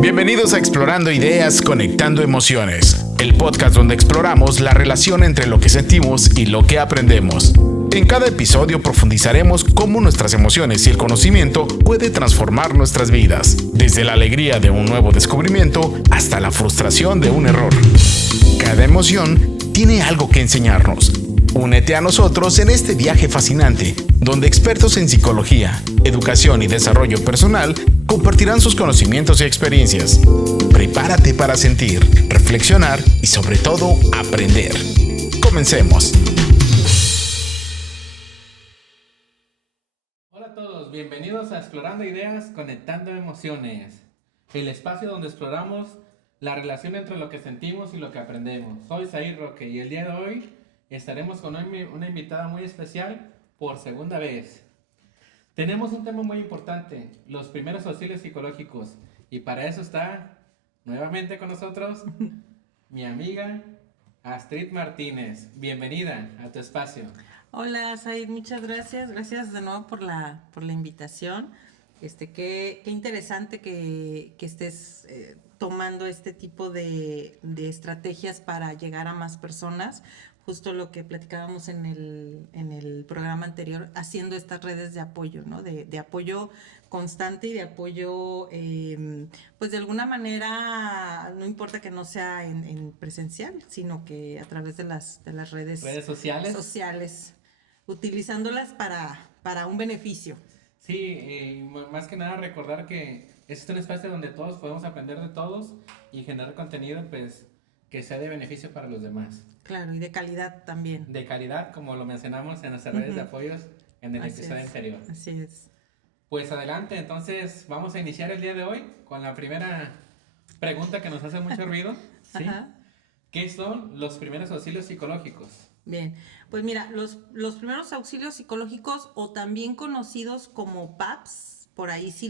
Bienvenidos a Explorando Ideas, Conectando Emociones, el podcast donde exploramos la relación entre lo que sentimos y lo que aprendemos. En cada episodio profundizaremos cómo nuestras emociones y el conocimiento puede transformar nuestras vidas, desde la alegría de un nuevo descubrimiento hasta la frustración de un error. Cada emoción tiene algo que enseñarnos. Únete a nosotros en este viaje fascinante, donde expertos en psicología, educación y desarrollo personal compartirán sus conocimientos y experiencias. Prepárate para sentir, reflexionar y sobre todo aprender. Comencemos. Hola a todos, bienvenidos a Explorando Ideas, Conectando Emociones, el espacio donde exploramos la relación entre lo que sentimos y lo que aprendemos. Soy Zair Roque y el día de hoy estaremos con una invitada muy especial por segunda vez. Tenemos un tema muy importante, los primeros auxilios psicológicos, y para eso está nuevamente con nosotros mi amiga Astrid Martínez. Bienvenida a tu espacio. Hola, Said, muchas gracias. Gracias de nuevo por la invitación. Qué interesante que estés tomando este tipo de estrategias para llegar a más personas. Justo lo que platicábamos en el programa anterior, haciendo estas redes de apoyo, ¿no? De apoyo constante y de apoyo, pues de alguna manera, no importa que no sea en presencial, sino que a través de las redes sociales, utilizándolas para un beneficio. Sí, más que nada recordar que este es un espacio donde todos podemos aprender de todos y generar contenido pues que sea de beneficio para los demás. Claro, y de calidad también. De calidad, como lo mencionamos en nuestras redes de apoyos en el episodio anterior. Así es. Pues adelante, entonces vamos a iniciar el día de hoy con la primera pregunta que nos hace mucho ruido. ¿Sí? ¿Qué son los primeros auxilios psicológicos? Bien, pues mira, los primeros auxilios psicológicos, o también conocidos como PAPS, por ahí si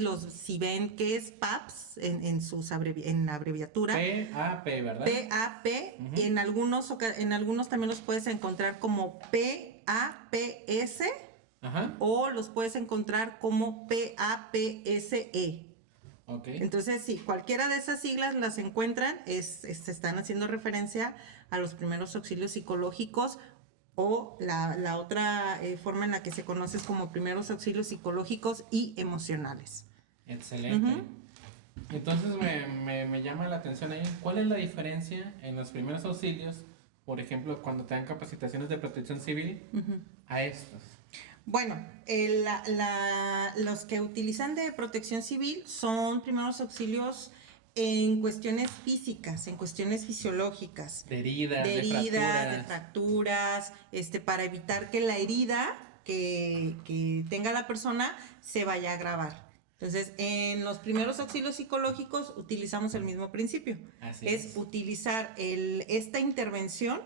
ven qué es PAPS en la abreviatura. P-A-P, ¿verdad? P-A-P, y en algunos también los puedes encontrar como P-A-P-S, o los puedes encontrar como P-A-P-S-E. Okay. Entonces, si cualquiera de esas siglas las encuentran, se están haciendo referencia a los primeros auxilios psicológicos, o la otra forma en la que se conoce es como primeros auxilios psicológicos y emocionales. Excelente. Entonces me llama la atención ahí, ¿cuál es la diferencia en los primeros auxilios, por ejemplo, cuando te dan capacitaciones de protección civil, a estos? Bueno, los que utilizan de protección civil son primeros auxilios en cuestiones físicas, en cuestiones fisiológicas. De heridas, de fracturas, para evitar que la herida que tenga la persona se vaya a agravar. Entonces, en los primeros auxilios psicológicos utilizamos el mismo principio. Así es utilizar esta intervención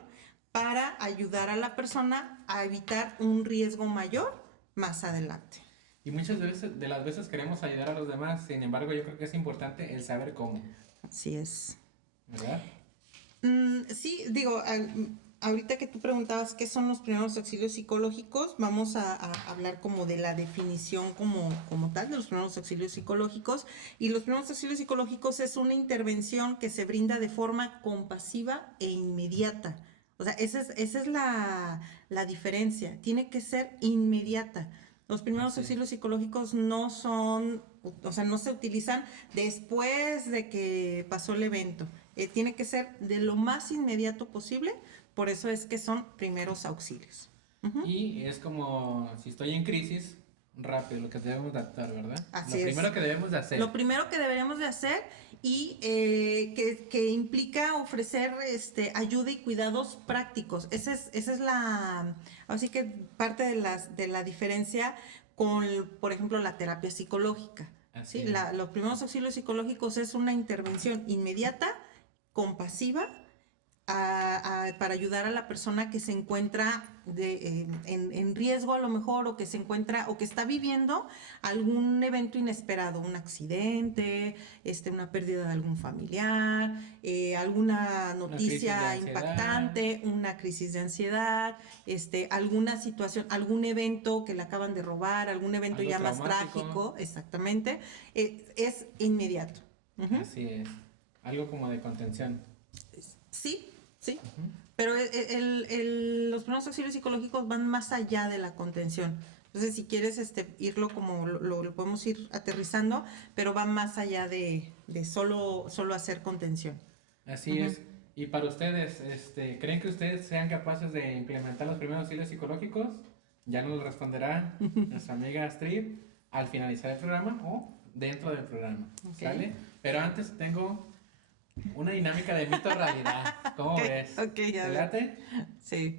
para ayudar a la persona a evitar un riesgo mayor más adelante. Y muchas de las veces queremos ayudar a los demás, sin embargo yo creo que es importante el saber cómo. Así es. ¿Verdad? Sí, digo, ahorita que tú preguntabas qué son los primeros auxilios psicológicos, vamos a hablar como de la definición como tal de los primeros auxilios psicológicos. Y los primeros auxilios psicológicos es una intervención que se brinda de forma compasiva e inmediata. O sea, esa es la diferencia. Tiene que ser inmediata. Los primeros auxilios psicológicos no se utilizan después de que pasó el evento. Tiene que ser de lo más inmediato posible, por eso es que son primeros auxilios. Y es como, si estoy en crisis, rápido, lo que debemos de actuar, ¿verdad? Así Lo primero que debemos de hacer. Lo primero que deberíamos de hacer, y que implica ofrecer ayuda y cuidados prácticos. Esa es así que parte de la diferencia con, por ejemplo, la terapia psicológica. ¿Sí? Los primeros auxilios psicológicos es una intervención inmediata, compasiva, para ayudar a la persona que se encuentra en riesgo a lo mejor, o que se encuentra o que está viviendo algún evento inesperado, un accidente, una pérdida de algún familiar, alguna noticia impactante, una crisis de ansiedad, alguna situación, algún evento que le acaban de robar, algún evento ya más trágico, exactamente, es inmediato. Ujú. Así es. Algo como de contención. Sí, sí. Pero los primeros auxilios psicológicos van más allá de la contención. Entonces, si quieres irlo como lo podemos ir aterrizando, pero va más allá de solo hacer contención. Así es. Y para ustedes, ¿creen que ustedes sean capaces de implementar los primeros auxilios psicológicos? Ya nos lo responderá nuestra amiga Astrid al finalizar el programa o dentro del programa. Ok. ¿Sale? Pero antes tengo una dinámica de mito-realidad. ¿Cómo Ok, ves? ok, a ¿Te ver. late? Sí.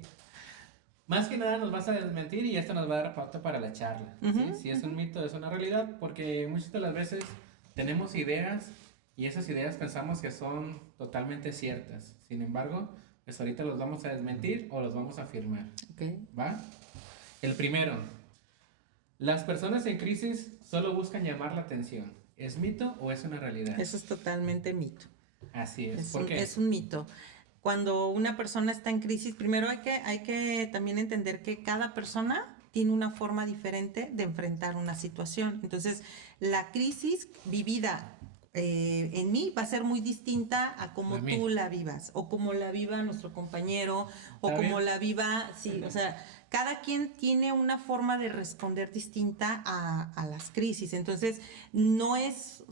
Más que nada nos vas a desmentir y esto nos va a dar pauta para la charla. ¿Sí? Si es un mito, es una realidad, porque muchas de las veces tenemos ideas y esas ideas pensamos que son totalmente ciertas. Sin embargo, pues ahorita los vamos a desmentir o los vamos a afirmar. Ok. ¿Va? El primero, las personas en crisis solo buscan llamar la atención. ¿Es mito o es una realidad? Eso es totalmente mito. Así es. ¿Por qué? Es un mito. Cuando una persona está en crisis, primero hay que también entender que cada persona tiene una forma diferente de enfrentar una situación. Entonces, la crisis vivida en mí va a ser muy distinta a como A mí. tú la vivas, o como la viva nuestro compañero, o ¿Está como bien? la viva, sí, o sea, cada quien tiene una forma de responder distinta a las crisis. Entonces, no es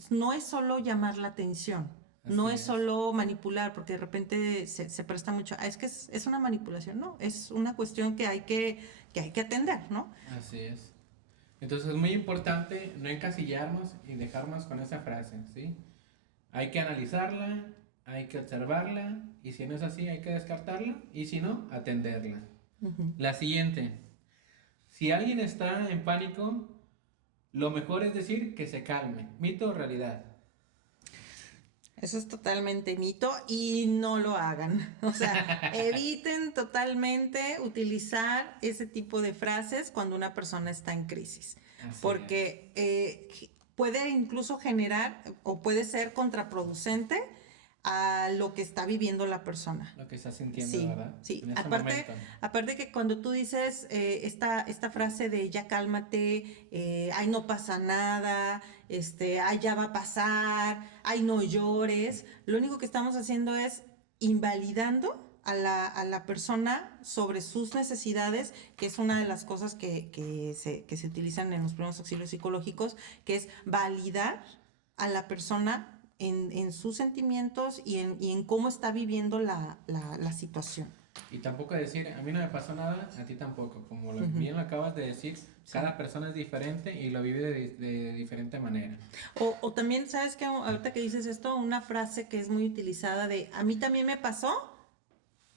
solo llamar la atención. No Así es es. solo manipular, porque de repente se presta mucho. Es que es una manipulación, ¿no? Es una cuestión que hay que atender, ¿no? Así es. Entonces es muy importante no encasillarnos y dejarnos con esa frase, ¿sí? Hay que analizarla, hay que observarla y si no es así hay que descartarla y si no, atenderla. La siguiente, si alguien está en pánico, lo mejor es decir que se calme, mito o realidad. Eso es totalmente mito y no lo hagan. O sea, eviten totalmente utilizar ese tipo de frases cuando una persona está en crisis. Así Porque puede incluso generar o puede ser contraproducente a lo que está viviendo la persona. Lo que estás sintiendo, Sí, ¿verdad? sí. En ese momento. Aparte que cuando tú dices esta frase de ya cálmate, ay no pasa nada, ay ya va a pasar, ay no llores, lo único que estamos haciendo es invalidando a la persona sobre sus necesidades, que es una de las cosas que se utilizan en los primeros auxilios psicológicos, que es validar a la persona en sus sentimientos y en cómo está viviendo la situación. Y tampoco decir, a mí no me pasó nada, a ti tampoco. Como bien lo acabas de decir, cada persona es diferente y lo vive de diferente manera. O también, ¿sabes qué? Ahorita que dices esto, una frase que es muy utilizada de, a mí también me pasó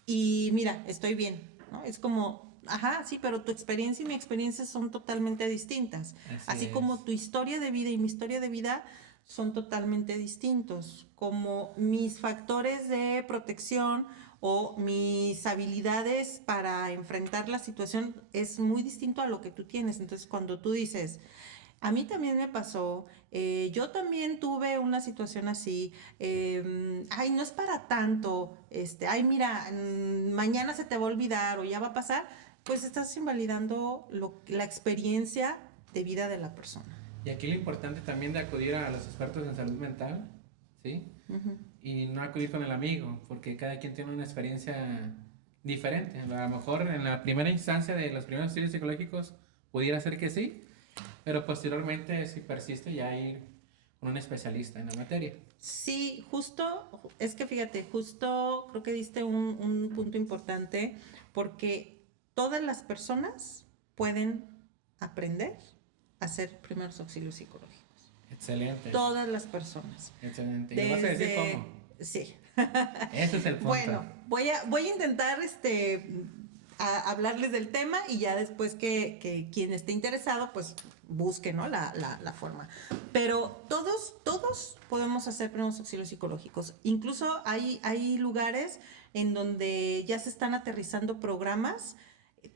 y mira, estoy bien, ¿no? Es como, ajá, sí, pero tu experiencia y mi experiencia son totalmente distintas. Así como tu historia de vida y mi historia de vida son totalmente distintos. Como mis factores de protección o mis habilidades para enfrentar la situación es muy distinto a lo que tú tienes. Entonces, cuando tú dices, a mí también me pasó, yo también tuve una situación así, ay, no es para tanto, ay, mira, mañana se te va a olvidar o ya va a pasar, pues estás invalidando la experiencia de vida de la persona. Y aquí lo importante también de acudir a los expertos en salud mental, ¿sí? Y no acudir con el amigo, porque cada quien tiene una experiencia diferente. A lo mejor en la primera instancia de los primeros estudios psicológicos pudiera ser que sí, pero posteriormente si persiste ya ir con un especialista en la materia. Sí, justo, es que fíjate, justo creo que diste un punto importante porque todas las personas pueden aprender a hacer primeros auxilios psicológicos. Excelente. Todas las personas. Excelente. ¿Y me vas a decir cómo? Sí. Ese es el punto. Bueno, voy a intentar a hablarles del tema y ya después que quien esté interesado, pues busque, ¿no? la forma. Pero todos podemos hacer primeros auxilios psicológicos. Incluso hay lugares en donde ya se están aterrizando programas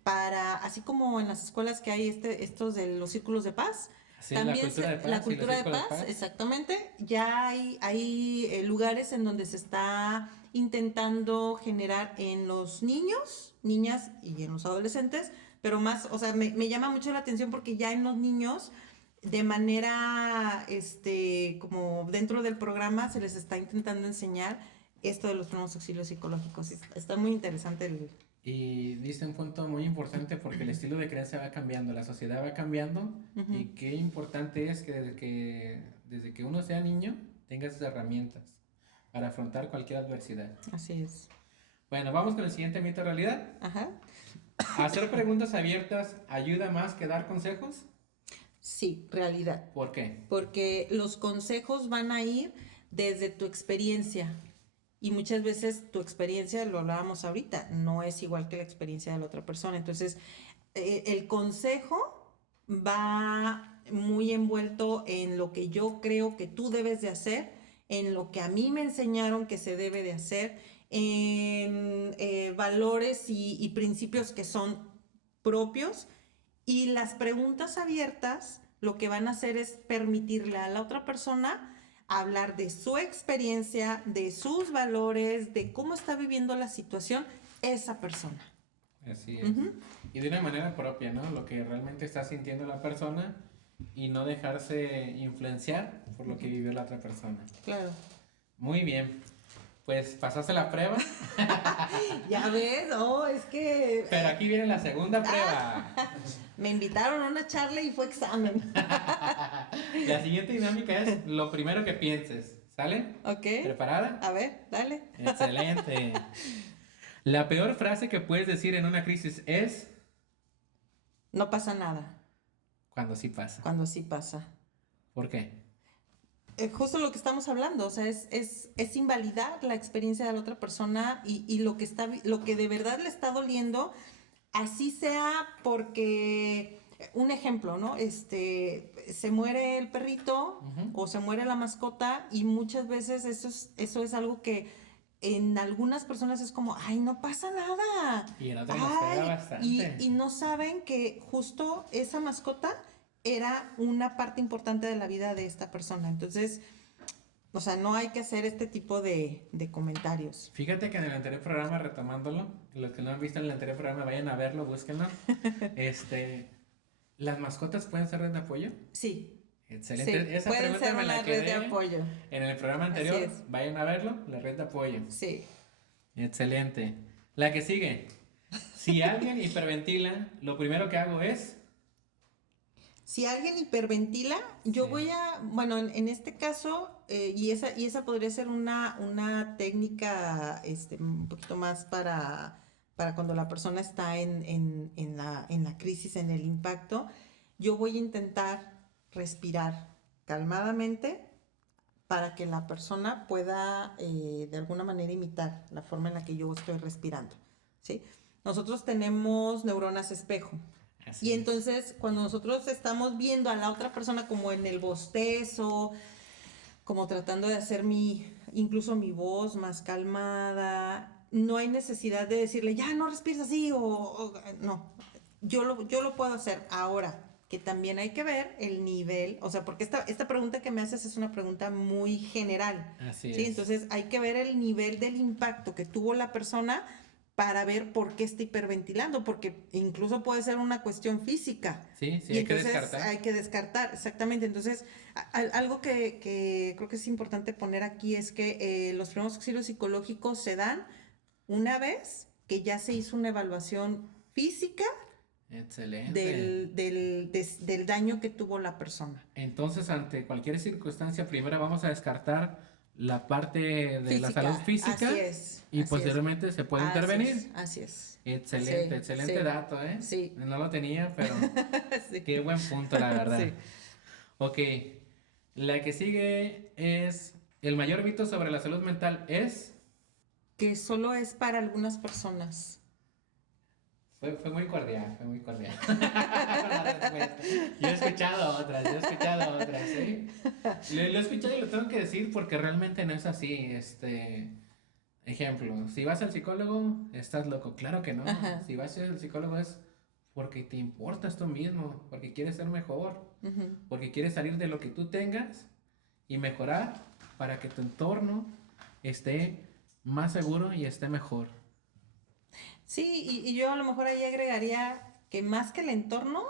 para, así como en las escuelas que hay estos de los círculos de paz. Sí, También la cultura de paz, exactamente. Ya hay lugares en donde se está intentando generar en los niños, niñas y en los adolescentes, pero más, o sea, me llama mucho la atención porque ya en los niños de manera, como dentro del programa se les está intentando enseñar esto de los primeros auxilios psicológicos. Está muy interesante Y dice un punto muy importante porque el estilo de crianza va cambiando, la sociedad va cambiando y qué importante es que desde que uno sea niño tenga esas herramientas para afrontar cualquier adversidad. Así es. Bueno, vamos con el siguiente mito realidad. Ajá. ¿Hacer preguntas abiertas ayuda más que dar consejos? Sí, realidad. ¿Por qué? Porque los consejos van a ir desde tu experiencia. Y muchas veces tu experiencia, lo hablábamos ahorita, no es igual que la experiencia de la otra persona. Entonces, el consejo va muy envuelto en lo que yo creo que tú debes de hacer, en lo que a mí me enseñaron que se debe de hacer, en valores y principios que son propios. Y las preguntas abiertas lo que van a hacer es permitirle a la otra persona hablar de su experiencia, de sus valores, de cómo está viviendo la situación esa persona. Así es. Y de una manera propia, ¿no? Lo que realmente está sintiendo la persona y no dejarse influenciar por lo que vivió la otra persona. Claro. Muy bien. Pues pasaste la prueba. Ya ves, es que... Pero aquí viene la segunda prueba. Me invitaron a una charla y fue examen. La siguiente dinámica es lo primero que pienses. ¿Sale? Ok. ¿Preparada? A ver, dale. Excelente. La peor frase que puedes decir en una crisis es... No pasa nada. Cuando sí pasa. Cuando sí pasa. ¿Por qué? Justo lo que estamos hablando, o sea, es invalidar la experiencia de la otra persona y lo que de verdad le está doliendo, así sea porque, un ejemplo, ¿no? Se muere el perrito o se muere la mascota y muchas veces eso es algo que en algunas personas es como, ay, no pasa nada. Y en otras nos pega bastante. Y no saben que justo esa mascota era una parte importante de la vida de esta persona. Entonces, o sea, no hay que hacer este tipo de comentarios. Fíjate que en el anterior programa, retomándolo, los que no han visto en el anterior programa, vayan a verlo, búsquenlo. ¿Las mascotas pueden ser red de apoyo? Sí. Excelente. Sí, esa pueden pregunta ser me una la red quedé de apoyo. en el programa anterior. Así es. Vayan a verlo, la red de apoyo. Sí. Excelente. La que sigue. Si alguien hiperventila, lo primero que hago es... Si alguien hiperventila, yo Sí. voy a, bueno, en este caso, y esa podría ser una técnica un poquito más para cuando la persona está en la crisis, en el impacto, yo voy a intentar respirar calmadamente para que la persona pueda de alguna manera imitar la forma en la que yo estoy respirando, ¿sí? Nosotros tenemos neuronas espejo. Así Y es. entonces, cuando nosotros estamos viendo a la otra persona como en el bostezo, como tratando de hacer incluso mi voz más calmada, no hay necesidad de decirle, ya no respires así, no. Yo lo puedo hacer ahora, que también hay que ver el nivel, o sea, porque esta pregunta que me haces es una pregunta muy general. Así ¿sí? es. Entonces, hay que ver el nivel del impacto que tuvo la persona para ver por qué está hiperventilando, porque incluso puede ser una cuestión física. Sí, Y hay que entonces descartar. hay que descartar, exactamente. Entonces, algo que creo que es importante poner aquí es que los primeros auxilios psicológicos se dan una vez que ya se hizo una evaluación física Excelente. del daño que tuvo la persona. Entonces, ante cualquier circunstancia, primero vamos a descartar la parte de la Física, salud física así es, y así posteriormente se puede Así intervenir. es, así es. Excelente, Sí, excelente sí. dato, ¿eh? Sí. No lo tenía, pero Sí. qué buen punto, la verdad. Sí. Ok, la que sigue es, el mayor mito sobre la salud mental es... Que solo es para algunas personas. Fue muy cordial, fue muy cordial. La respuesta. Yo he escuchado otras, ¿sí? Lo he escuchado y lo tengo que decir porque realmente no es así. Ejemplo, si vas al psicólogo, estás loco. Claro que no. Ajá. Si vas al psicólogo es porque te importas tú mismo, porque quieres ser mejor, Ujú. porque quieres salir de lo que tú tengas y mejorar para que tu entorno esté más seguro y esté mejor. Sí, y yo a lo mejor ahí agregaría que más que el entorno,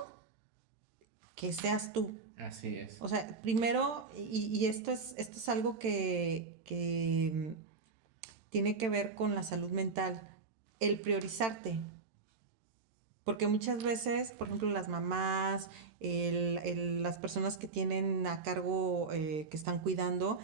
que seas tú. Así es. O sea, primero, y esto es algo que tiene que ver con la salud mental, el priorizarte. Porque muchas veces, por ejemplo, las mamás, las personas que tienen a cargo, que están cuidando,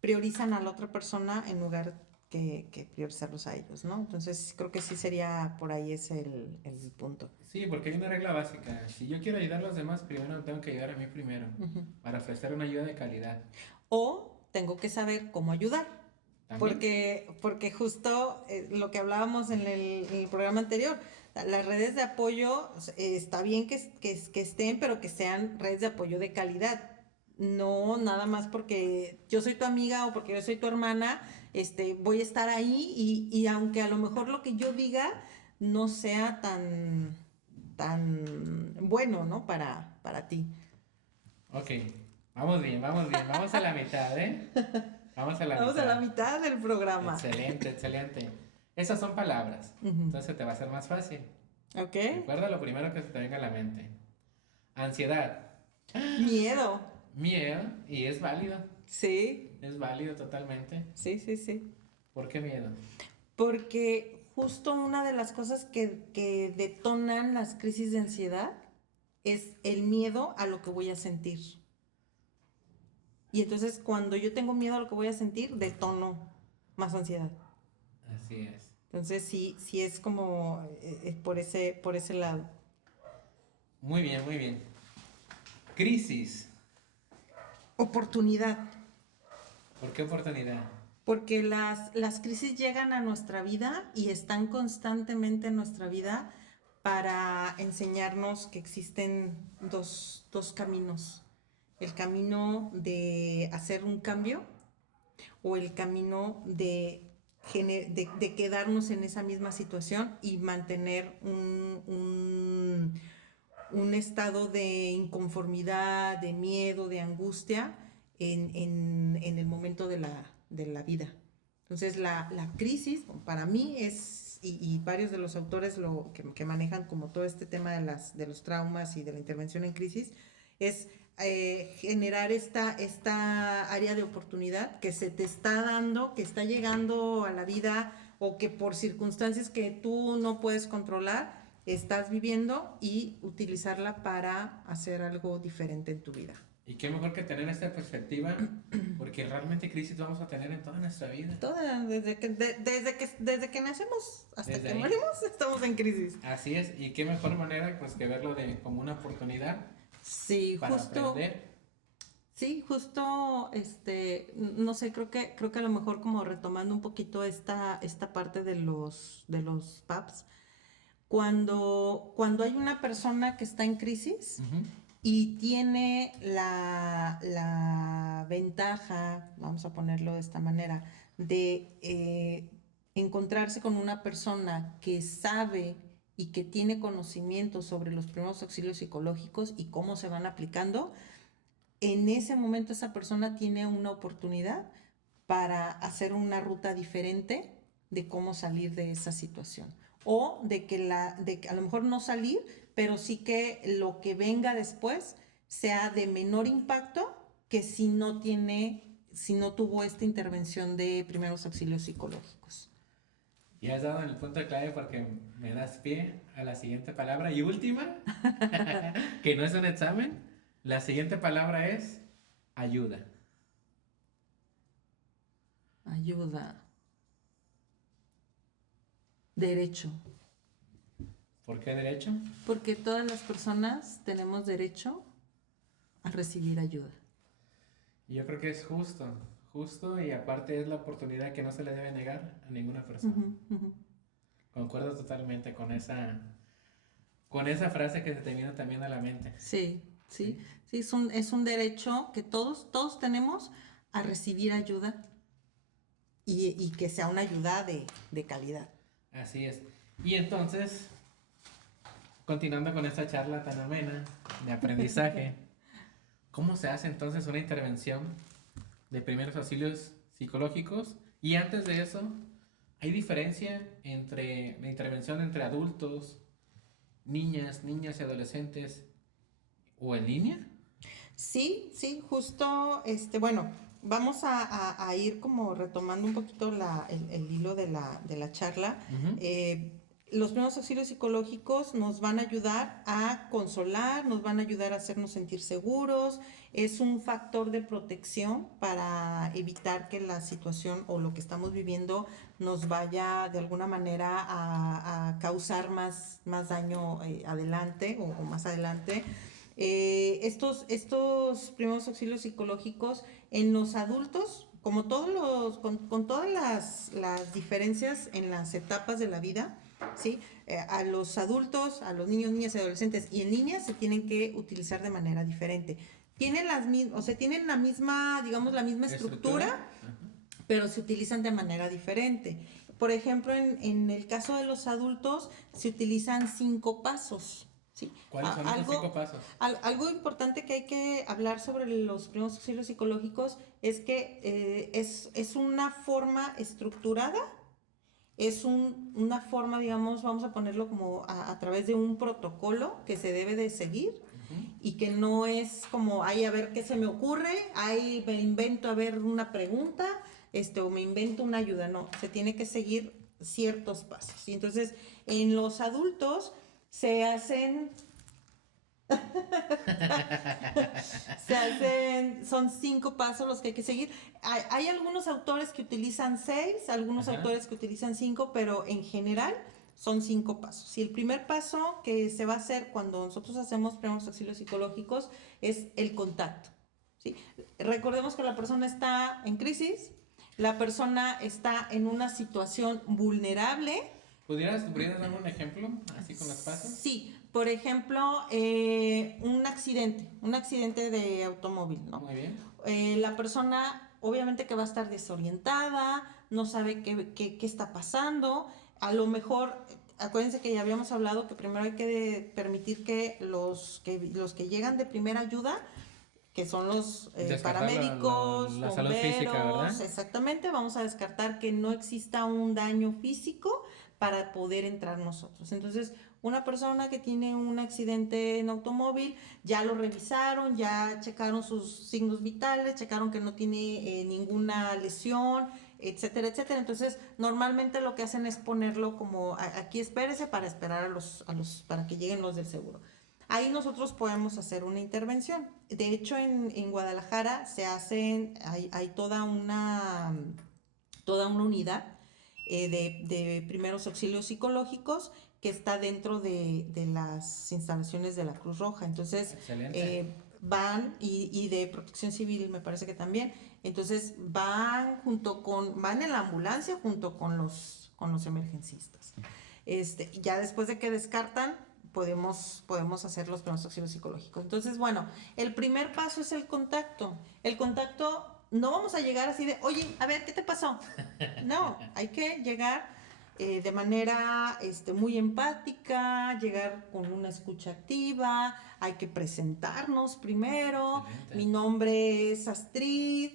priorizan a la otra persona en lugar que priorizarlos a ellos, ¿no? Entonces, creo que sí sería por ahí ese el punto. Sí, porque hay una regla básica. Si yo quiero ayudar a los demás, primero tengo que ayudar a mí primero, Ujú. para ofrecer una ayuda de calidad. O tengo que saber cómo ayudar. ¿También? Porque justo lo que hablábamos en el programa anterior, las redes de apoyo, está bien que estén, pero que sean redes de apoyo de calidad. No nada más porque yo soy tu amiga o porque yo soy tu hermana, voy a estar ahí y aunque a lo mejor lo que yo diga no sea tan bueno, ¿no? Para ti. Ok, vamos bien, vamos bien. Vamos a la mitad, ¿eh? Vamos a la Vamos a la mitad. mitad del programa. Excelente, excelente. Esas son palabras. Ujú. Entonces te va a ser más fácil. ¿Ok? Recuerda lo primero que se te venga a la mente. Ansiedad, Miedo. miedo, y es válido. Sí, Es válido totalmente. sí, sí, sí. ¿Por qué miedo? Porque justo una de las cosas que detonan las crisis de ansiedad es el miedo a lo que voy a sentir. Y entonces cuando yo tengo miedo a lo que voy a sentir, detono más ansiedad. Así es. Entonces sí es como por ese lado. Muy bien, muy bien. Crisis. Oportunidad. ¿Por qué oportunidad? Porque las crisis llegan a nuestra vida y están constantemente en nuestra vida para enseñarnos que existen dos caminos. El camino de hacer un cambio o el camino de quedarnos en esa misma situación y mantener un estado de inconformidad, de miedo, de angustia en el momento de la vida. Entonces la crisis para mí es, y varios de los autores que manejan como todo este tema de los traumas y de la intervención en crisis, es generar esta área de oportunidad que se te está dando, que está llegando a la vida o que por circunstancias que tú no puedes controlar, estás viviendo y utilizarla para hacer algo diferente en tu vida. Y qué mejor que tener esta perspectiva, porque realmente crisis vamos a tener en toda nuestra vida. Desde que nacemos hasta Desde que ahí. morimos estamos en crisis. Así es, y qué mejor manera pues que verlo como una oportunidad Sí, para justo. aprender. Sí, justo, no sé, creo que a lo mejor como retomando un poquito esta parte de los PAPs, cuando hay una persona que está en crisis Ujú. y tiene la ventaja, vamos a ponerlo de esta manera, de encontrarse con una persona que sabe y que tiene conocimiento sobre los primeros auxilios psicológicos y cómo se van aplicando, en ese momento esa persona tiene una oportunidad para hacer una ruta diferente de cómo salir de esa situación. O de que a lo mejor no salir, pero sí que lo que venga después sea de menor impacto que si no tuvo esta intervención de primeros auxilios psicológicos. Y has dado en el punto clave porque me das pie a la siguiente palabra y última, que no es un examen. La siguiente palabra es ayuda. Ayuda. Derecho. ¿Por qué derecho? Porque todas las personas tenemos derecho a recibir ayuda. Yo creo que es justo, justo y aparte es la oportunidad que no se le debe negar a ninguna persona. Concuerdo totalmente con esa frase que se te viene también a la mente. Sí, es un derecho que todos tenemos a recibir ayuda y que sea una ayuda de calidad. Así es. Y entonces, continuando con esta charla tan amena de aprendizaje, ¿cómo se hace entonces una intervención de primeros auxilios psicológicos? Y antes de eso, ¿hay diferencia entre la intervención entre adultos, niñas y adolescentes o en línea? Sí, sí, justo, bueno, vamos a ir como retomando un poquito el hilo de la charla. Ujú. Los primeros auxilios psicológicos nos van a ayudar a consolar, nos van a ayudar a hacernos sentir seguros, es un factor de protección para evitar que la situación o lo que estamos viviendo nos vaya de alguna manera a causar más daño adelante o más adelante. Estos primeros auxilios psicológicos en los adultos, como con todas las diferencias en las etapas de la vida, ¿sí? A los adultos, a los niños, niñas y adolescentes y en niñas se tienen que utilizar de manera diferente. Tienen la misma, digamos, la misma estructura, Ajá. pero se utilizan de manera diferente. Por ejemplo, en el caso de los adultos se utilizan 5 pasos. ¿Sí? ¿Cuáles son esos 5 pasos? Algo importante que hay que hablar sobre los primeros auxilios psicológicos es que es una forma estructurada, una forma, digamos, vamos a ponerlo como a través de un protocolo que se debe de seguir y que no es como, ay, a ver qué se me ocurre, ay, me invento a ver una pregunta, o me invento una ayuda, no, se tiene que seguir ciertos pasos. Y entonces, en los adultos se hacen son 5 pasos los que hay que seguir. Hay algunos autores que utilizan 6, algunos Ajá. autores que utilizan 5, pero en general son 5 pasos. Y el primer paso que se va a hacer cuando nosotros hacemos primeros auxilios psicológicos es el contacto. ¿Sí? Recordemos que la persona está en crisis, la persona está en una situación vulnerable. ¿Pudieras darme un ejemplo, así con los pasos? Sí, por ejemplo, un accidente de automóvil, ¿no? Muy bien. La persona obviamente que va a estar desorientada, no sabe qué está pasando, a lo mejor, acuérdense que ya habíamos hablado que primero hay que permitir que los que llegan de primera ayuda, que son los paramédicos, la salud física, bomberos, ¿verdad? exactamente, vamos a descartar que no exista un daño físico para poder entrar nosotros. Entonces, una persona que tiene un accidente en automóvil, ya lo revisaron, ya checaron sus signos vitales, checaron que no tiene ninguna lesión, etcétera, etcétera. Entonces, normalmente lo que hacen es ponerlo como aquí espérese para esperar para que lleguen los del seguro. Ahí nosotros podemos hacer una intervención. De hecho, en Guadalajara hay toda una unidad de primeros auxilios psicológicos que está dentro de las instalaciones de la Cruz Roja. Entonces, y de Protección Civil me parece que también. Entonces, van en la ambulancia junto con los emergencistas. Ya después de que descartan, podemos hacer los primeros auxilios psicológicos. Entonces, bueno, el primer paso es el contacto. El contacto, no vamos a llegar así de, oye, a ver, ¿qué te pasó? No, hay que llegar de manera muy empática, llegar con una escucha activa, hay que presentarnos primero. Excelente. Mi nombre es Astrid,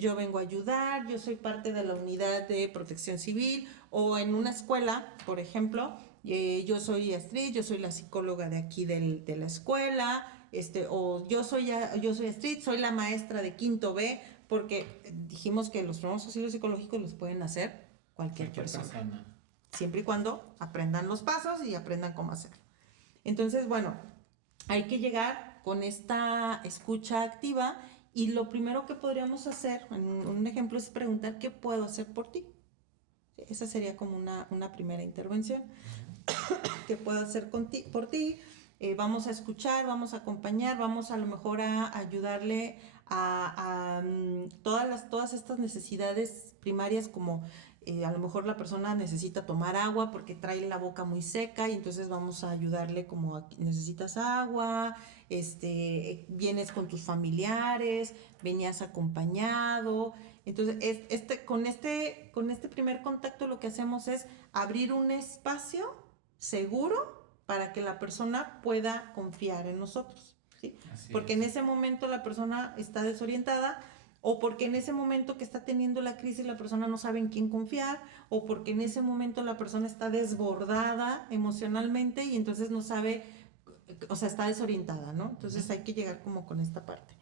yo vengo a ayudar, yo soy parte de la unidad de Protección Civil, o en una escuela, por ejemplo, yo soy Astrid, yo soy la psicóloga de aquí de la escuela, o yo soy Astrid, soy la maestra de quinto B, porque dijimos que los primeros auxilios psicológicos los pueden hacer cualquier persona, siempre y cuando aprendan los pasos y aprendan cómo hacerlo. Entonces, bueno, hay que llegar con esta escucha activa y lo primero que podríamos hacer, un ejemplo, es preguntar ¿qué puedo hacer por ti? Esa sería como una primera intervención. ¿Qué puedo hacer por ti? Vamos a escuchar, vamos a acompañar, vamos a lo mejor a ayudarle a todas estas necesidades primarias, como a lo mejor la persona necesita tomar agua porque trae la boca muy seca y entonces vamos a ayudarle como necesitas agua, vienes con tus familiares, venías acompañado. Entonces, con este primer contacto lo que hacemos es abrir un espacio seguro para que la persona pueda confiar en nosotros, ¿sí? Porque en ese momento la persona está desorientada, o porque en ese momento que está teniendo la crisis la persona no sabe en quién confiar, o porque en ese momento la persona está desbordada emocionalmente y entonces no sabe o sea, está desorientada, ¿no? Entonces hay que llegar como con esta parte.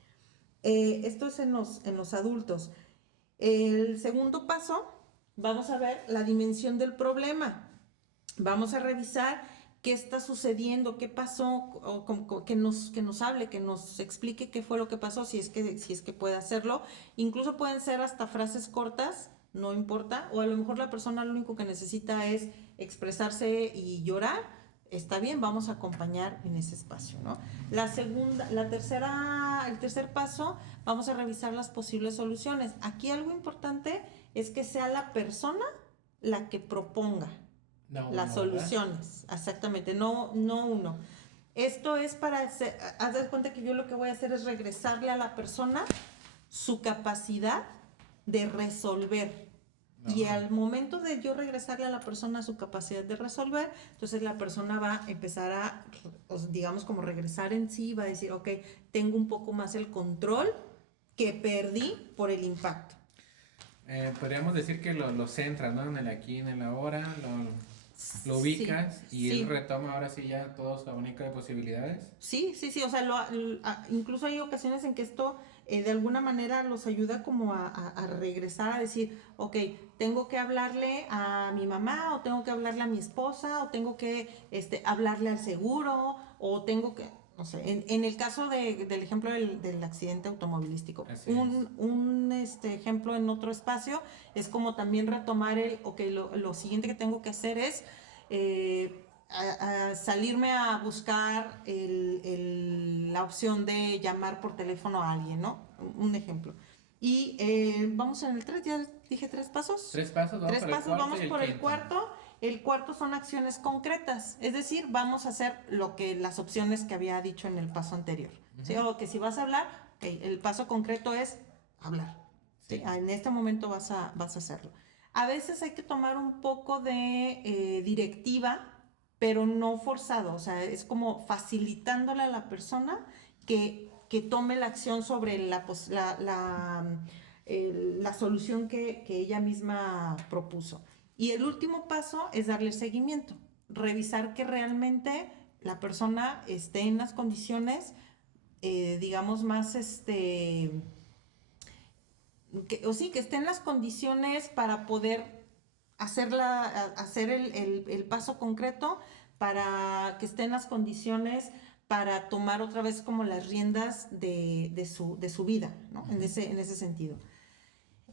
Esto es en los adultos. El segundo paso, vamos a ver la dimensión del problema. Vamos a revisar qué está sucediendo, qué pasó, o que nos hable, que nos explique qué fue lo que pasó, si es que puede hacerlo. Incluso pueden ser hasta frases cortas, no importa, o a lo mejor la persona lo único que necesita es expresarse y llorar. Está bien, vamos a acompañar en ese espacio, ¿no? El tercer paso, vamos a revisar las posibles soluciones. Aquí algo importante es que sea la persona la que proponga las soluciones, exactamente, no uno. Esto es haz de cuenta que yo lo que voy a hacer es regresarle a la persona su capacidad de resolver. Y al momento de yo regresarle a la persona su capacidad de resolver, entonces la persona va a empezar a, digamos, como regresar en sí, va a decir, ok, tengo un poco más el control que perdí por el impacto. Podríamos decir que lo centras, ¿no? En el aquí, en el ahora, lo ubicas y él retoma ahora sí ya todo su abanico de posibilidades. Sí, o sea, incluso hay ocasiones en que esto de alguna manera los ayuda como a regresar a decir, ok, tengo que hablarle a mi mamá, o tengo que hablarle a mi esposa, o tengo que hablarle al seguro, o tengo que, no sé, en el caso del ejemplo del accidente automovilístico, un ejemplo en otro espacio es como también retomar ok, lo siguiente que tengo que hacer es a salirme a buscar la opción de llamar por teléfono a alguien, ¿no? Un ejemplo. Y vamos en el 3, ya dije 3 pasos. 3 pasos, vamos por el cuarto. El cuarto son acciones concretas, es decir, vamos a hacer las opciones que había dicho en el paso anterior. ¿Sí? O que si vas a hablar, okay, el paso concreto es hablar. ¿Sí? En este momento vas a hacerlo. A veces hay que tomar un poco de directiva, pero no forzado, o sea, es como facilitándole a la persona que tome la acción sobre la solución que ella misma propuso. Y el último paso es darle seguimiento, revisar que realmente la persona esté en las condiciones, digamos, más que esté en las condiciones para poder hacer el paso concreto, para que esté en las condiciones para tomar otra vez como las riendas de su vida, ¿no? En ese sentido.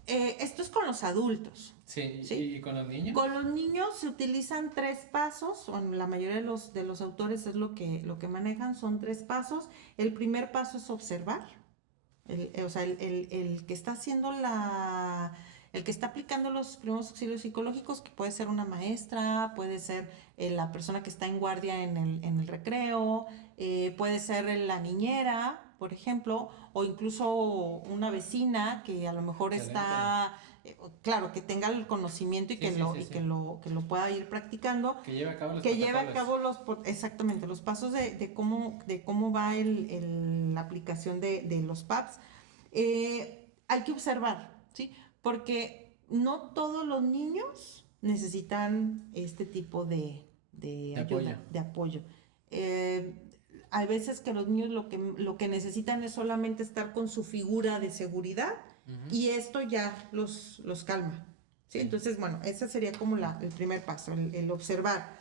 Esto es con los adultos. Sí, ¿sí? ¿Y con los niños? Con los niños se utilizan 3 pasos, bueno, la mayoría de los autores es lo que manejan, son 3 pasos. El primer paso es observar, o sea, el que está haciendo el que está aplicando los primeros auxilios psicológicos, que puede ser una maestra, puede ser la persona que está en guardia en el recreo, puede ser la niñera, por ejemplo, o incluso una vecina que a lo mejor está, claro, que tenga el conocimiento y que lo pueda ir practicando. Que lleve a cabo los que lleve a cabo exactamente los pasos de cómo va la aplicación de los PAPs. Hay que observar, ¿sí? Porque no todos los niños necesitan este tipo de ayuda, de apoyo. Hay veces que los niños lo que necesitan es solamente estar con su figura de seguridad, y esto ya los calma. ¿Sí? Entonces, bueno, ese sería como el primer paso, el observar.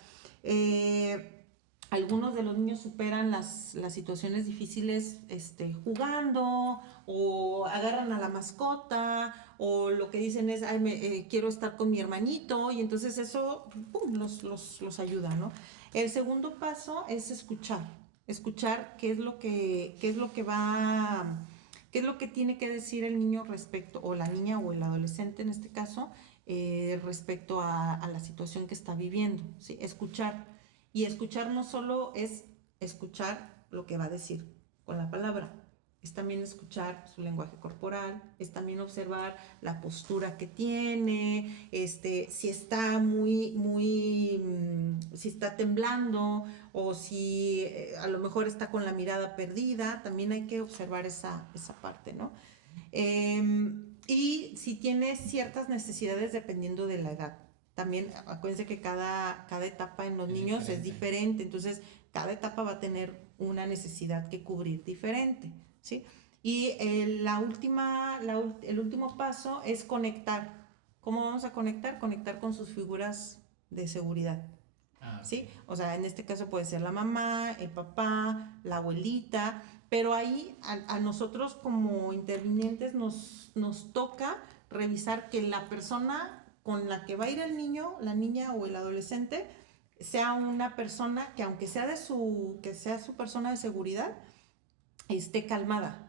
Algunos de los niños superan las situaciones difíciles jugando, o agarran a la mascota, o lo que dicen es, quiero estar con mi hermanito, y entonces eso los ayuda, ¿no? El segundo paso es escuchar qué es lo que tiene que decir el niño respecto, o la niña o el adolescente en este caso, respecto a la situación que está viviendo, ¿sí? Escuchar. Y escuchar no solo es escuchar lo que va a decir con la palabra, es también escuchar su lenguaje corporal, es también observar la postura que tiene, si está si está temblando, o si a lo mejor está con la mirada perdida, también hay que observar esa parte, ¿no? Y si tiene ciertas necesidades dependiendo de la edad. También acuérdense que cada etapa en los niños es diferente, entonces cada etapa va a tener una necesidad que cubrir diferente, ¿sí? Y el último paso es conectar. ¿Cómo vamos a conectar? Conectar con sus figuras de seguridad. ¿Sí? O sea, en este caso puede ser la mamá, el papá, la abuelita, pero ahí a nosotros como intervinientes nos toca revisar que la persona con la que va a ir el niño, la niña o el adolescente, sea una persona que aunque sea que sea su persona de seguridad, esté calmada.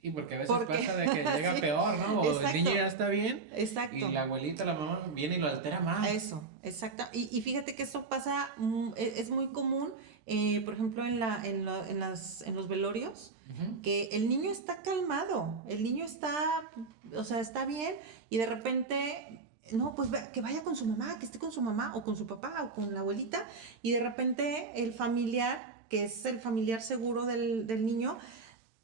Sí, porque a veces pasa de que llega sí, peor, ¿no? O exacto, el niño ya está bien. Exacto. Y la abuelita, la mamá viene y lo altera más. Eso, exacto. Y fíjate que eso pasa, es muy común, por ejemplo, en los velorios, que el niño está calmado, el niño está, o sea, está bien, y de repente, no, pues que vaya con su mamá, que esté con su mamá, o con su papá, o con la abuelita, y de repente el familiar, que es el familiar seguro del niño,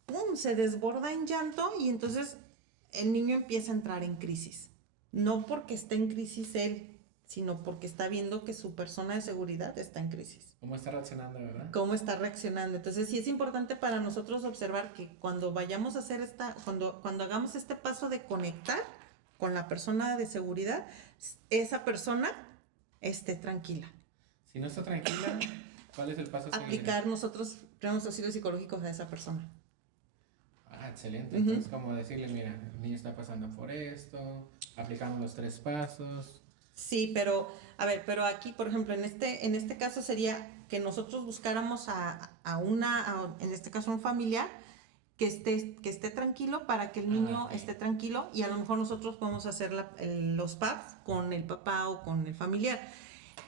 ¡pum!, se desborda en llanto, y entonces el niño empieza a entrar en crisis. No porque esté en crisis él, sino porque está viendo que su persona de seguridad está en crisis. ¿Cómo está reaccionando, verdad? ¿Cómo está reaccionando? Entonces sí es importante para nosotros observar que cuando vayamos a hacer cuando hagamos este paso de conectar con la persona de seguridad, esa persona esté tranquila. Si no está tranquila, ¿cuál es el paso siguiente? Aplicar nosotros primeros auxilios psicológicos a esa persona. Ah, excelente. Entonces, como decirle, mira, el niño está pasando por esto, aplicamos los 3 pasos. Sí, pero, a ver, pero aquí, por ejemplo, en este caso sería que nosotros buscáramos en este caso, un familiar que esté tranquilo para que el niño ok. esté tranquilo, y a lo mejor nosotros podemos hacer los PAPs con el papá o con el familiar.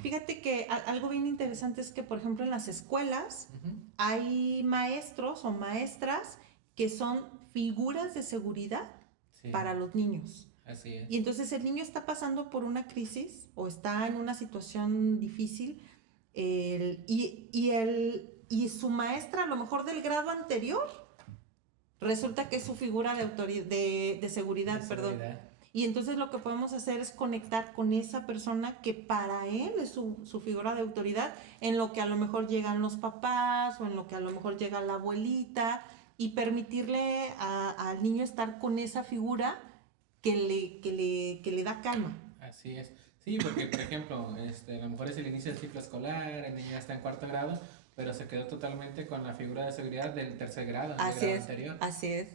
Fíjate que algo bien interesante es que, por ejemplo, en las escuelas hay maestros o maestras que son figuras de seguridad para los niños. Así es. Y entonces el niño está pasando por una crisis o está en una situación difícil, y su maestra, a lo mejor del grado anterior, resulta que es su figura de seguridad, perdón. Y entonces lo que podemos hacer es conectar con esa persona que para él es su figura de autoridad, en lo que a lo mejor llegan los papás o en lo que a lo mejor llega la abuelita, y permitirle al niño estar con esa figura que le da calma. Así es. Sí, porque por ejemplo, a lo mejor es el inicio del ciclo escolar, el niño ya está en 4º grado, pero se quedó totalmente con la figura de seguridad del 3er grado, del grado anterior. Así es.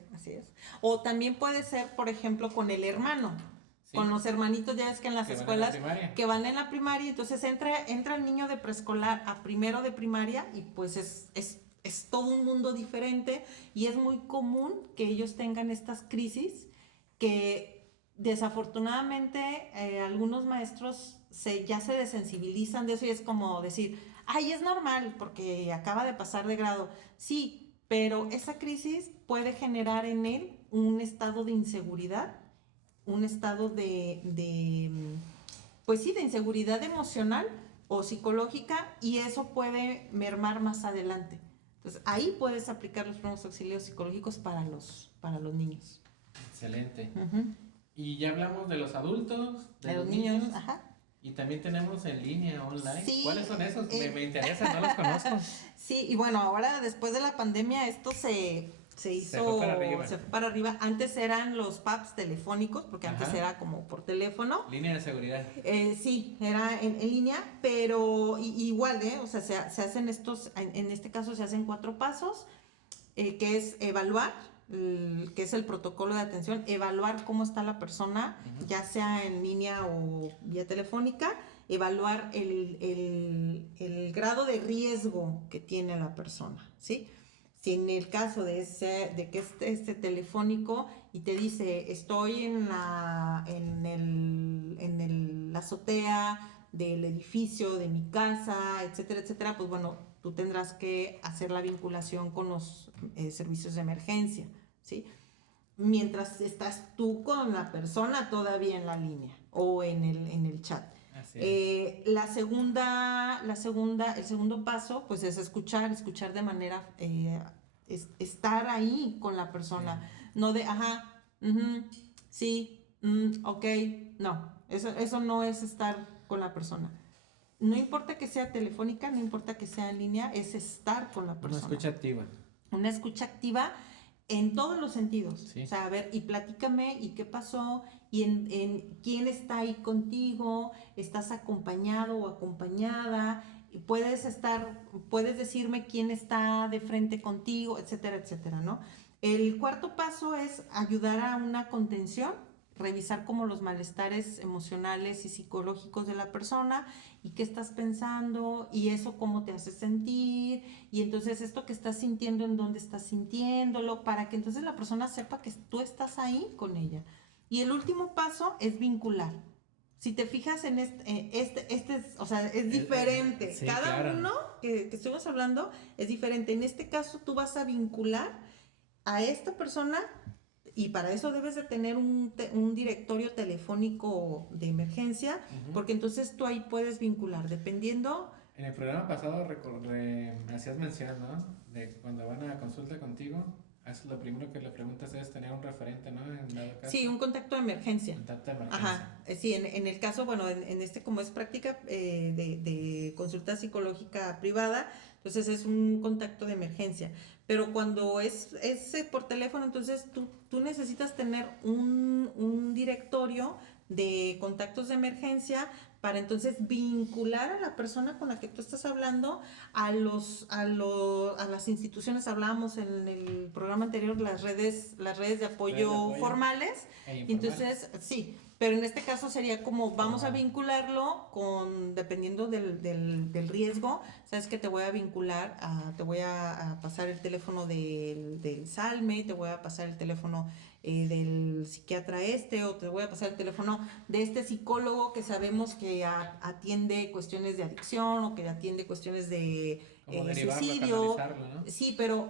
O también puede ser, por ejemplo, con el hermano. Sí. Con los hermanitos, ya ves que en las escuelas que van en la primaria, entonces entra el niño de preescolar a 1º de primaria, y pues es todo un mundo diferente, y es muy común que ellos tengan estas crisis que desafortunadamente algunos maestros ya se desensibilizan de eso, y es como decir, ay, es normal porque acaba de pasar de grado. Sí, pero esa crisis puede generar en él un estado de inseguridad, un estado pues sí, de inseguridad emocional o psicológica, y eso puede mermar más adelante. Entonces ahí puedes aplicar los primeros auxilios psicológicos para los niños. Excelente. Y ya hablamos de los adultos, de los niños. Ajá. Y también tenemos en línea, online. Sí, ¿Cuáles son esos? Me interesan, no los conozco. Sí, y bueno, ahora después de la pandemia esto se hizo, se fue para arriba. Antes eran los PAPs telefónicos, porque antes era como por teléfono. Línea de seguridad. Sí, era en línea, pero igual, o sea, se hacen en este caso se hacen 4 pasos, que es evaluar, que es el protocolo de atención, evaluar cómo está la persona, ya sea en línea o vía telefónica, evaluar el grado de riesgo que tiene la persona, ¿sí? Si en el caso de que este telefónico y te dice, estoy en la azotea del edificio, de mi casa, etcétera, etcétera, pues bueno, tú tendrás que hacer la vinculación con los servicios de emergencia, ¿sí? Mientras estás tú con la persona todavía en la línea o en el chat. El segundo paso, pues es escuchar de manera, estar ahí con la persona, no de, ajá, sí, ok, no, eso no es estar con la persona. no importa que sea telefónica, no importa que sea en línea, es estar con la Una persona. escucha activa. Una escucha activa en todos los sentidos. Sí. O sea, a ver, y platícame, y qué pasó, y en quién está ahí contigo, estás acompañado o acompañada, y puedes decirme quién está de frente contigo, etcétera, etcétera, ¿no? El cuarto paso es ayudar a una contención, revisar como los malestares emocionales y psicológicos de la persona y qué estás pensando y eso cómo te hace sentir y entonces esto que estás sintiendo en dónde estás sintiéndolo para que entonces la persona sepa que tú estás ahí con ella. Y el último paso es vincular. Si te fijas en o sea, es diferente. Sí, Cada claro. uno que estuvimos hablando es diferente. En este caso tú vas a vincular a esta persona y para eso debes de tener un directorio telefónico de emergencia, porque entonces tú ahí puedes vincular, dependiendo. En el programa pasado me hacías mención, ¿no? De cuando van a consulta contigo, eso lo primero que le preguntas es tener un referente, ¿no? En dado caso. Sí, un contacto de emergencia. Contacto de emergencia. Ajá, sí, en el caso, bueno, en este como es práctica de consulta psicológica privada, entonces es un contacto de emergencia. Pero cuando es por teléfono, entonces tú necesitas tener un directorio de contactos de emergencia para entonces vincular a la persona con la que tú estás hablando a las instituciones. Hablábamos en el programa anterior las redes de apoyo formales. E Y entonces, sí, pero en este caso sería como vamos a vincularlo dependiendo del riesgo, sabes que te voy a vincular, te voy a pasar el teléfono del SALME, te voy a pasar el teléfono del psiquiatra o te voy a pasar el teléfono de este psicólogo que sabemos que atiende cuestiones de adicción o que atiende cuestiones de suicidio. ¿No? Sí, pero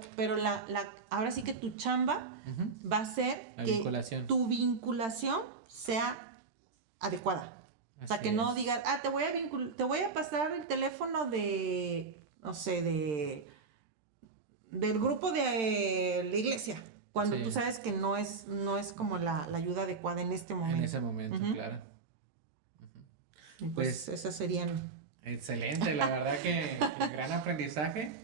ahora sí que tu chamba va a ser que tu vinculación sea adecuada. Así o sea, que no digas, te voy a pasar el teléfono no sé, del grupo de la iglesia. Cuando tú sabes que no es como la ayuda adecuada en este momento. En ese momento, claro. Pues esas serían. Excelente, la verdad que gran aprendizaje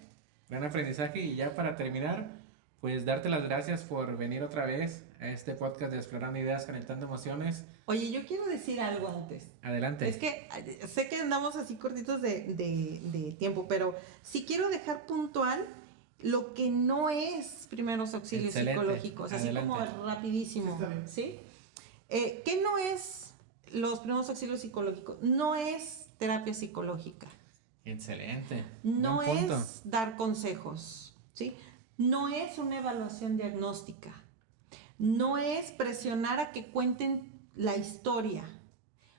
y ya para terminar, pues darte las gracias por venir otra vez a este podcast de Explorando Ideas, Conectando Emociones. Oye, yo quiero decir algo antes. Adelante. Es que sé que andamos así cortitos de tiempo, pero sí quiero dejar puntual lo que no es primeros auxilios psicológicos, así como rapidísimo, ¿sí? ¿Qué no es los primeros auxilios psicológicos? No es terapia psicológica. Excelente. No es dar consejos, ¿sí? No es una evaluación diagnóstica. No es presionar a que cuenten la historia.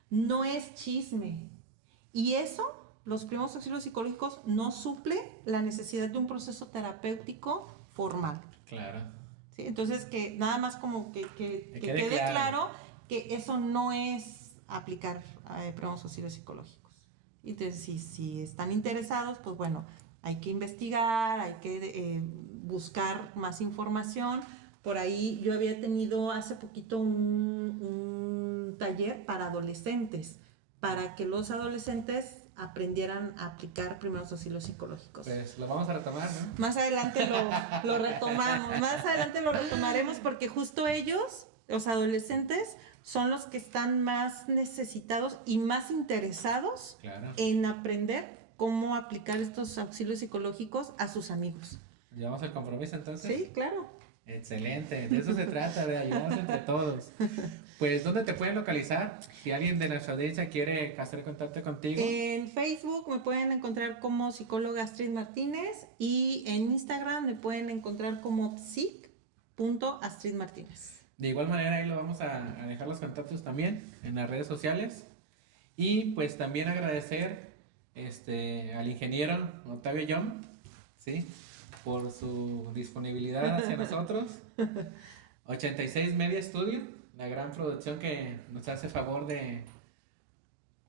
No es chisme. Y eso, los primeros auxilios psicológicos, no suple la necesidad de un proceso terapéutico formal. Claro. ¿Sí? Entonces, que nada más como que quede claro que eso no es aplicar primeros auxilios psicológicos. Entonces, si están interesados, pues bueno, hay que investigar, hay que buscar más información. Por ahí yo había tenido hace poquito un taller para adolescentes, para que los adolescentes aprendieran a aplicar primeros auxilios psicológicos. Pues lo vamos a retomar, ¿no? Más adelante lo retomamos, más adelante lo retomaremos porque justo ellos, los adolescentes, son los que están más necesitados y más interesados en aprender cómo aplicar estos auxilios psicológicos a sus amigos. ¿Llevamos el compromiso entonces? Sí, claro. Excelente, de eso se trata, de ayudarnos entre todos. Pues, ¿dónde te pueden localizar? Si alguien de nuestra audiencia quiere hacer contacto contigo. En Facebook me pueden encontrar como psicóloga Astrid Martínez y en Instagram me pueden encontrar como psic.astrid Martínez. De igual manera, ahí lo vamos a dejar los contactos también en las redes sociales. Y pues también agradecer al ingeniero Octavio Young, ¿sí?, por su disponibilidad hacia nosotros. 86 Media Studio, la gran producción que nos hace favor de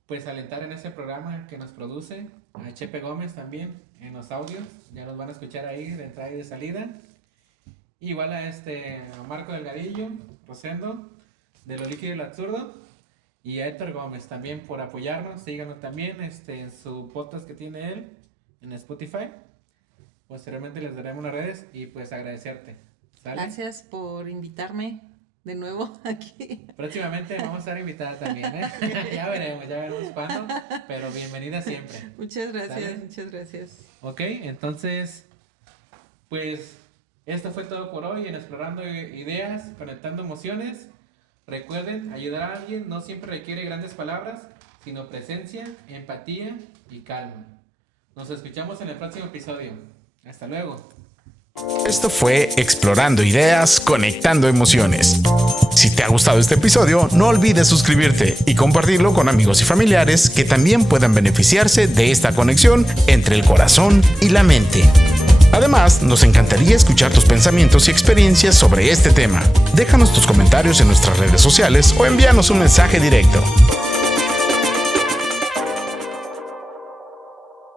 pues alentar en este programa que nos produce. A Chepe Gómez también en los audios, ya nos van a escuchar ahí de entrada y de salida. Igual a Marco Delgadillo, Rosendo, de Lo Líquido y Lo Absurdo. Y a Héctor Gómez también por apoyarnos. Síganos también en su podcast que tiene él en Spotify. Posteriormente les daremos las redes y pues agradecerte. ¿Sale? Gracias por invitarme de nuevo aquí. Próximamente vamos a estar invitadas también, ¿eh? ya veremos cuándo, pero bienvenida siempre. Muchas gracias, ¿Sale? muchas gracias. Ok, entonces, pues esto fue todo por hoy en Explorando Ideas, Conectando Emociones. Recuerden, ayudar a alguien no siempre requiere grandes palabras, sino presencia, empatía y calma. Nos escuchamos en el próximo episodio. Hasta luego. Esto fue Explorando Ideas, Conectando Emociones. Si te ha gustado este episodio, no olvides suscribirte y compartirlo con amigos y familiares que también puedan beneficiarse de esta conexión entre el corazón y la mente. Además, nos encantaría escuchar tus pensamientos y experiencias sobre este tema. Déjanos tus comentarios en nuestras redes sociales o envíanos un mensaje directo.